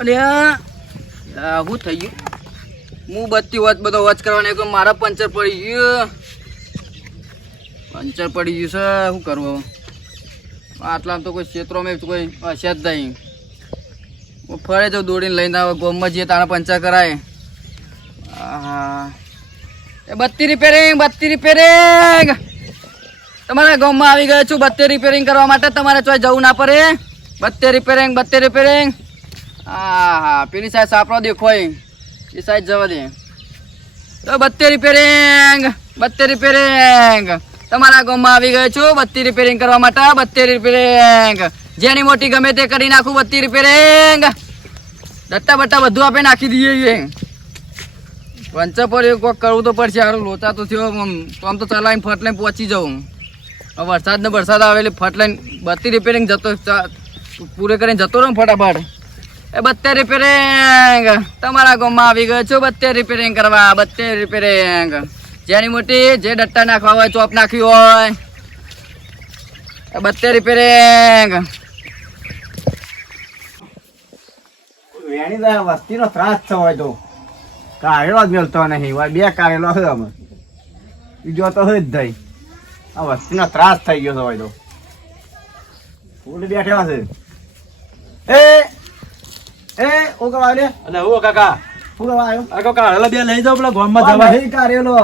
અરે શું થઈ ગયું? હું બત્તી વચ બધો વચ કરવાનો કે મારા પંચર પડી ગયું. પંચર પડી ગયું છે, શું કરવું? આટલા તો કોઈ ક્ષેત્રોમાં કોઈ હશે જ નહીં. હું ફરે જાઉં દોડીને લઈને આવે ગોમમાં જઈએ તારા પંચર કરાય. હા એ બત્તી રિપેરિંગ તમારા ગામમાં આવી ગયો છું. બત્તી રિપેરિંગ કરવા માટે તમારે ચોય જવું ના પડે. બત્તી રિપેરિંગ. હા પેલી સાઈડ સાપડો દેખો એ સાઈડ જવા દે. તો બત્તી રિપેરિંગ તમારા ગામમાં આવી ગયો છું. બત્તી રિપેરિંગ કરવા માટે. બત્તી રિપેરિંગ જેની મોટી ગમે તે કરી નાખું. બત્તી રિપેરિંગ ડટ્ટા બટ્ટા બધું આપણે નાખી દઈએ. પંચર પર કોઈક કરવું તો પડશે. હારું લોચા તો થયો આમ તો ચલાવીને ફટ લઈને પહોંચી જાઉં. વરસાદ આવે એટલે ફટ લઈને બત્તી રિપેરિંગ જતો પૂરે કરીને જતો રહું ફટાફટ. એ બત્તી રિપેરિંગ તમારા ગામમાં આવી ગયો છું. બત્તી રિપેરિંગ કરવા. બત્તી રિપેરિંગ જેની મોટી જે ડટ્ટા નાખવા હોય ચોપ નાખી હોય. બત્તી રિપેરિંગ વસ્તીનો ત્રાસ છે હોય તો કારેલો જ મેળતો નહીં હોય. બે કારેલો છે અમે બીજો તો હોય જ થઈ. આ વસ્તીનો ત્રાસ થઈ ગયો હોય તો ફૂલ બેઠેલા છે. ઓ કવા લે અલે ઓ કાકા હું કવા આવ્યો આ કાકા બે લઈ જાવ પેલા ગામમાં જવા. નહીં કારેલો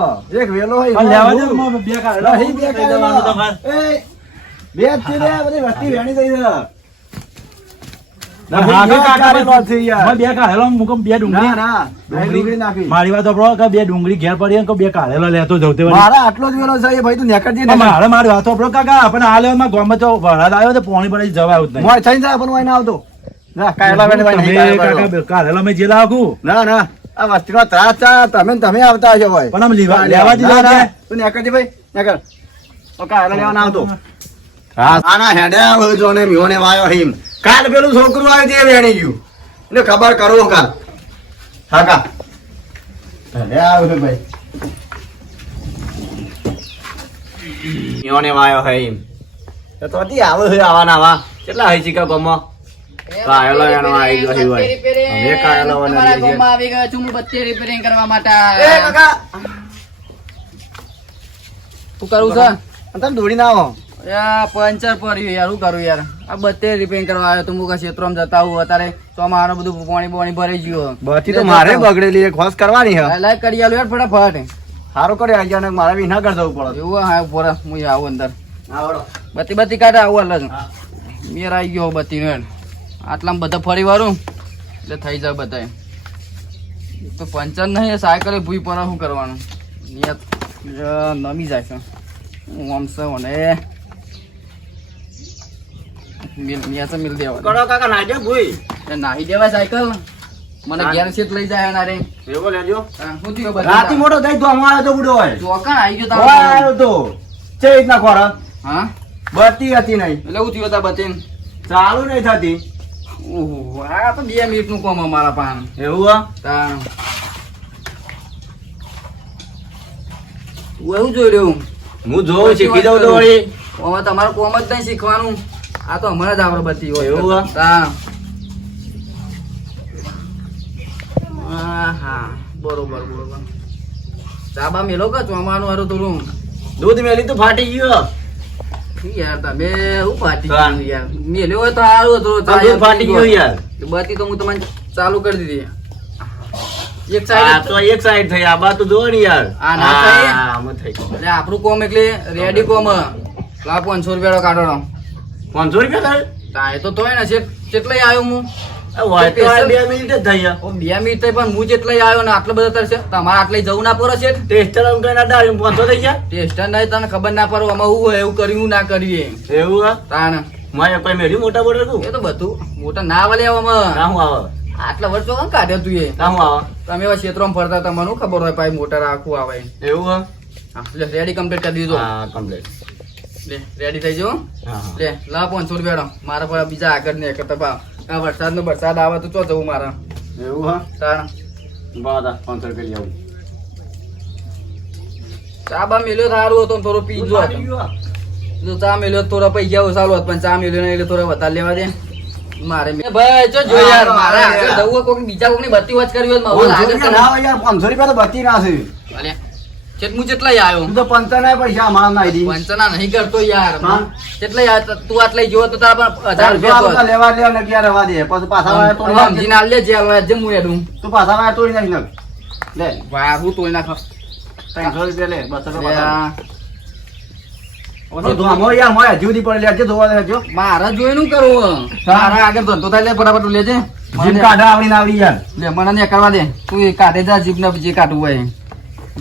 એક વેલો હોય લેવા દે બે કાકા નહીં બે કારેલો બે જ છે રે બધી વસ્તી વેણી થઈ છે. મારી વાત સાંભળો, બે ડુંગળી ઘેર પડી બે કાઢેલો લેતો જવું. મારા આટલો જ વેલો છે ભાઈ તું નેકળજી મારે મારી વાત સાંભળો કાકા આપણે હાલ ગામમાં તો વરસાદ આવ્યો તો પાણી પડી જવા આવું મોય થઈ જાય પણ હોય ના આવતો ના કારેલા વેણી કાઢેલો મેં જેલા આખું ના આ વસ્તીનો ત્રાસ છે. તમે આવતા હશો ભાઈ પણ આમ લેવા દીધા તું નેકળજી ભાઈ નેકળ તો કારેલા લેવા ના આવતો. ના હેડે જો ને મ્યોને વાયો હિમ કાલ પેલું છોકરું આવે તે વેણી ગયું એટલે ખબર કરો કાલ. હા કા હેડે આવે ભાઈ મ્યોને વાયો હિમ તો તી આવે છે આવાના વા કેટલા હઈ ચીકા ગમો કાયલો એનો આવી ગયો હી ભાઈ અમે કાયલો તમારા ગામમાં આવી ગયો છું. હું બત્તી રિપેરિંગ કરવા માટે. એ કાકા શું કરું છે? તમે દોડી ના આવો. પંચર પડ્યું યાર. શું કરું યાર? આ બત્તી રિપેરિંગ કરવા આવ્યો તો હું ક્ષેત્રમાં જતા હું અત્યારે ચોમાહાનું બધું પાણી ભરાઈ ગયું. બત્તી તો મારે બગડેલી એક હોશ કરવાની હે. લાઈક કરી આલો યાર ફટાફટ. સારું કરે આવી જાને મારે વિના કર જવું પડે. એવું હા પોરા હું આવું અંદર. આવડો બત્તી કાઢે આવું અલગ મેર આવી ગયો બત્તી નો. આટલામાં બધા ફરી વાળું એટલે થઈ જાય બધા. તો પંચર નહીં સાયકલ ભૂઈ પર શું કરવાનું? નમી જાય છે આમ છે મિલ દેવા કરો કાકા નાજો ભૂઈ નાહી દેવા સાયકલ. મને ઘેર છે લઈ જાય ના રે. એવો લેજો. શું થયું? રાતી મોટો થઈ તો અમારે તો બુડો હોય ચોકણ આવી ગયો આવ્યો તો છે રીતના ખોરા હા બત્તી હતી નહીં એટલે હું થયું તા બત્તી ચાલુ નહીં થતી. ઓહો આ તો 2 મિનિટ નું કામ અમારા પાન. એવું હા એવું જોઈ રહ્યું હું જોઉં શીખી દઉં તો વળી. હવે તમારે કોમ જ નહીં શીખવાનું. આ તો હમણાં જ આવડે બત્તી હોય. એવું હા બરોબર. ચાબા મેલો કે ચોમાનું હારું થોડું દૂધ મેલી તો ફાટી ગયો યાર. તમે હું ફાટી ગયું યાર? મેલ્યો હોય તો સારું હતું. દૂધ ફાટી ગયું યાર. બત્તી તો હું તમને ચાલુ કરી દીધી. એક આ સાઈડ તો એક સાઈડ થઈ. આ બાત તો જો ને યાર. આ ના થઈ. આમાં થઈ ગયું. એટલે આપણું કોમ એટલે રેડી કોમ. લા 500 રૂપિયા કાઢો. 500 રૂપિયા એ તો તોય ને કેટલાય આવ્યો હું. હોય તો 2 મિનિટ જ થઈ ગયા. 2 મિનિટ થઈ પણ હું જેટલાય આવ્યો ને આટલો બધો તરશે તમારે આટલે જવું ના પડે છે. ટેસ્ટર અંક ના ડાળી 500 થઈ ગયા. ટેસ્ટર નહીં તને ખબર ના પડે આમાં હું હોય એવું કર્યું ના કરીએ એવું હા તાણ. મારે કોઈ મેળ્યું મોટા બોર્ડર તું એ તો બધું મોટા ના વળે આવામાં. ના હું આવે આટલા વર્ષો કેમ કાઢ્યો તું એ? ના હું આવે તમે એવા ક્ષેત્રમાં ફરતા હતા મને ખબર હોય પાઈ મોટર આખું આવે. એવું હા એટલે રેડી કમ્પ્લીટ કરી દીધો. હા કમ્પ્લીટ લે રેડી થઈ જાઓ. લે લા 500 રૂપિયા મારા પર બીજા આગળ ને કરતા ભાવ. આ વરસાદ આવે તો ચો જવું મારે. એવું હા તાણ બાદા 500 રૂપિયા આવું. ચા બા મેલ્યો સારું હતો થોડો પીજો હતો. ચા મેલ્યો થોડા પૈસા ચાલુ હતો પણ ચા મેલ્યો ને એટલે થોડા વધારે લેવા દે. મારે ભાઈ જો જો યાર મારે આગળ જવું હોય, કોક બીજા કોકની બત્તી વચ કરવી હોય તો મારે આગળ ₹500 ના હોય યાર, ₹500 તો બચી ના છે. અલ્યા ચેટલું જેટલા આવ્યો તું તો 55 પૈસા અમારા ના આઈ દી. પંચના નહીં કરતો યાર. હા. કેટલા યાર તું આટલા જોવો તો તારા પર 1000 રૂપિયા તો ₹1000 લેવા દે ને ક્યાં રવા દે પછી પાછા વાળા તોડી નાખ. સમજીને આલ લેજે, આલ લેજે હું એડું. તું પાછા વાળા તોડી નાખ ને. લે વાહ હું તોય નાખ. ₹300 લે, 200 પાછા. યા. તો આમો યાર મોય હજુ દી પડે લેજે જોવા દેજો. મારા જોઈ નું કરવું મારા આગળ ધંધો થાય લે ફટાફટ લેજે. જીમ કાઢા આવડી ના આવડી યાર. લે મને ને કરવા દે, તું એ કાઢે જા જીપ ને જે કાઢવું હોય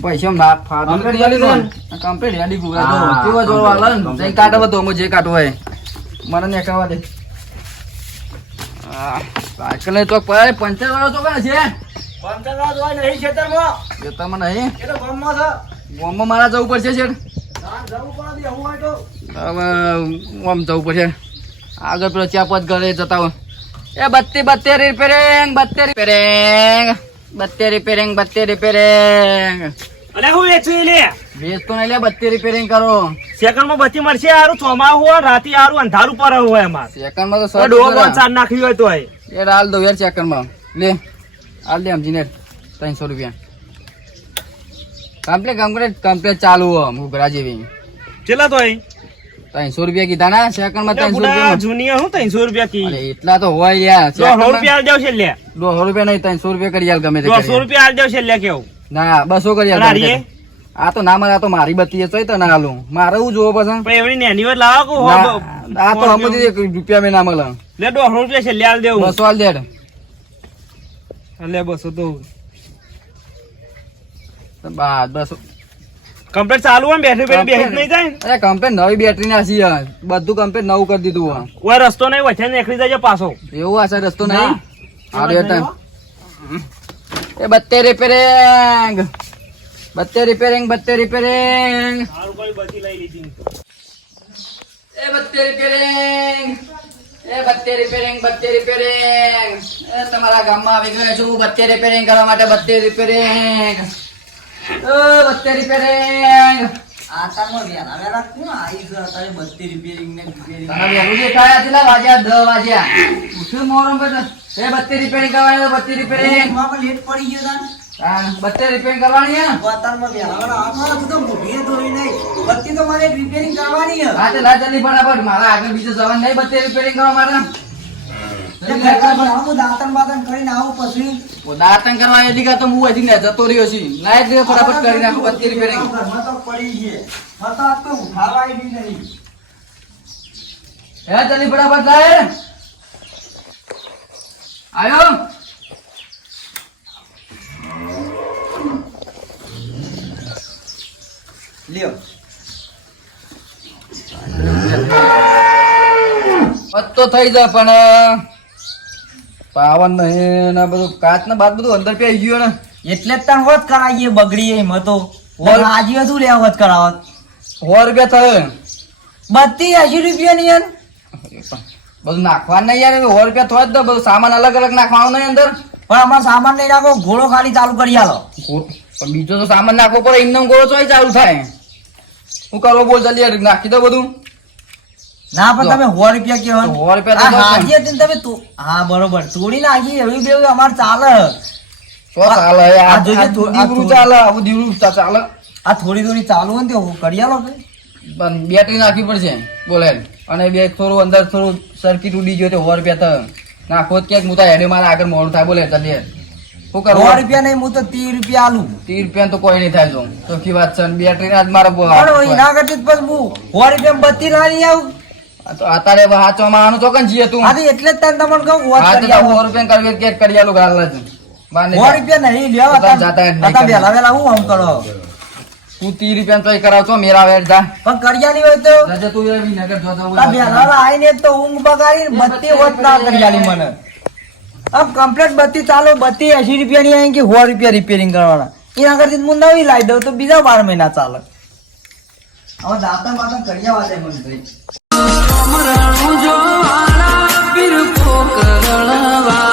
પૈસા ના ફાડ કમ્પ્લીટ યાદી દે ને. કમ્પ્લીટ યાદી ગુગા તો હા, કેવો જોડો આલે ને જઈ કાઢવો તો હું જે કાઢવું હોય મને ને કરવા દે. સાયકલ તો પર પંચર વાળો તો કયા છે? 55 જોઈ નહીં ખેતરમાં. એ તો મને નહીં એ તો ગામમાં છે. ગોમમાં મારા જવું પડશે છે. તાર જવું પડે દે, એવું હોય તો. હવે આમ જવું પડશે આગળ પેલો ચા પાંચ ઘરે જતા હોય. એ બત્તી રિપેરિંગ અલે હું વેચું લે વેચ તો નહીં લે, બત્તી રિપેરિંગ કરો. સેકન્ડ માં બત્તી મળશે હારું ચોમા હોય રાતે હારું અંધારું પર હોય અમાર સેકન્ડ માં તો ડોહો બોન ચાર નાખ્યું હોય તો એ હાલ દો યાર સેકન્ડ માં લે હાલ દે સમજીને 300 રૂપિયા કમ્પ્લીટ ચાલુ ઘોઘરા જેવી. ચેલા તો અહીં 300 રૂપિયા કીધા ના સેકન્ડ માં 300 રૂપિયા. જૂની હું 300 રૂપિયા કી અરે એટલા તો હોય યાર. 100 રૂપિયા આલ જાવ છે લે 100 રૂપિયા નહીં 300 રૂપિયા કરી આલ ગમે તે 100 રૂપિયા આલ જાવ છે લે કેવું ના 200 કરી આલ અલા ગમે તે. રે. આ તો ના મારે, આ તો મારી બત્તી છે તો ના હાલું મારે હું જોવો પસંદ. પણ એવડી નેની વાર લાવો આ તો સમજી રૂપિયા મેં ના મળે. લે 100 રૂપિયા છે લે આલ દેવું 200 હાલ દે. લે 200 તો બાદ 200. કમ્પ્લીટ ચાલુ હોય ને બેઠી બેઠી બેહી જ નહીં જાય ને? અરે કમ્પ્લેટ નવી બેટરી ના છે યાર. બધું કમ્પ્લેટ નવું કરી દીધું. ઓય રસ્તો નહીં વચ્ચે નીકળી જાય પાછો એવું આ સાઈડ રસ્તો નહીં. ના. આ રહ્યો તને. એ બત્તી રિપેરિંગ હારું કોઈ બચી લઈ લીધી બત્તી રિપેરિંગ. તમારા ગામમાં આવી ગયો છું બત્તી રિપેરિંગ કરવા માટે. બત્તી રિપેરિંગ. તારા વહેલું દેખાયા કેટલા વાગ્યા? 10 વાગ્યા. ઉઠ્યું મોરમ પર. એ બત્તી રિપેરિંગ કરવાની. બત્તી રિપેરિંગ બત્તી રિપેરિંગ કરવાની હે? હા તો લા જલ્દી ફટાફટ. મારા આગળ બીજે જવાનું નહીં બત્તી રિપેરિંગ કરવા માટે. ઓ દાંતણ કરવા એથી કાં તો હું હજી ને જતો રહ્યો છું. ના એટલે ફટાફટ કરી નાખું બત્તી રિપેરિંગ. હે જલ્દી ફટાફટ જાય. આયો તો થઈ જાય પણ પાવન નહીં ને બધું કાચ ને બાદ બધું અંદર પી ગયું ને એટલે જ તને હોત કરાવીએ બગડી એમ હતો આજે હતું લે હોત કરાવત 100 રૂપિયા થયો. 80 રૂપિયા ની યાર બધું નાખવાનું નહીં યાર. 100 રૂપિયા થોડા જ તો બધું સામાન અલગ અલગ નાખવાનું નહીં અંદર. પણ અમારો સામાન નહીં નાખો ઘોડો ખાલી ચાલુ કરી આલો પણ બીજો તો સામાન નાખવો પડે. એમને ગોળો ચોય ચાલુ થાય. હું કરવો બોલ જલ્દી યાર, નાખી દો બધું. ના પણ તમે 100 રૂપિયા કેવો 100 રૂપિયા તો હાજી હતી ને તમે હા બરોબર તોડી નાખી એવું બેવું અમારે ચાલે તો ચાલે યાર. આ જોઈએ આ દીવડું ચાલે, આવું દીવડું ચાલે. આ થોડી થોડી ચાલુ હોય ને તે કરી આલો ભાઈ પણ બેટરી નાખવી પડશે બોલે. અને બે થોડું અંદર થોડું સર્કિટ ઉડી ગયો તો 100 રૂપિયા થયો. નાખો જ ક્યાંક હું તો હેડે મારા આગળ મોડું થાય. બોલે જલ્દી શું 100 કરવું? રૂપિયા નહીં હું તો 30 રૂપિયા આલું 30 રૂપિયા તો કોઈ નહીં થાય. જો ચોખ્ખી વાત છે. બેટરી ના જ મારો પણ એના કરતી જ પછી હું 100 રૂપિયા બત્તી લાવી આવું અત્યારે વાંચવામાં આનું ચોકન છીએ તું. હા તો એટલે જ તને તમને કહું હોત હા તો કરી આવો 100 રૂપિયા કરવી કેક કરી આલું ગાલ જ. 100 રૂપિયા નહીં લ્યો પોતાને જાતા જ નહીં હતા કરી. વેલા વેલા હું આમ કરો તું 30 રૂપિયા તો કરાવશો મેરા વેટ જા. પણ કરિયાલી હોય તો જજે તું એ વિનગર જોતા આ વેલા આઈને તો ઊંઘ બગાડી બત્તી હોત ના કરિયાલી મને આમ કમ્પ્લીટ બત્તી ચાલો બત્તી 80 રૂપિયા ની આવી કે 100 રૂપિયા રિપેરિંગ કરવાના એના કરતી હું નવી લાવી દઉં તો બીજા 12 મહિના ચાલે હવે દાંતણ બાતણ કરિયા વાતે મને ભાઈ જો આલા પીર પોકરણવા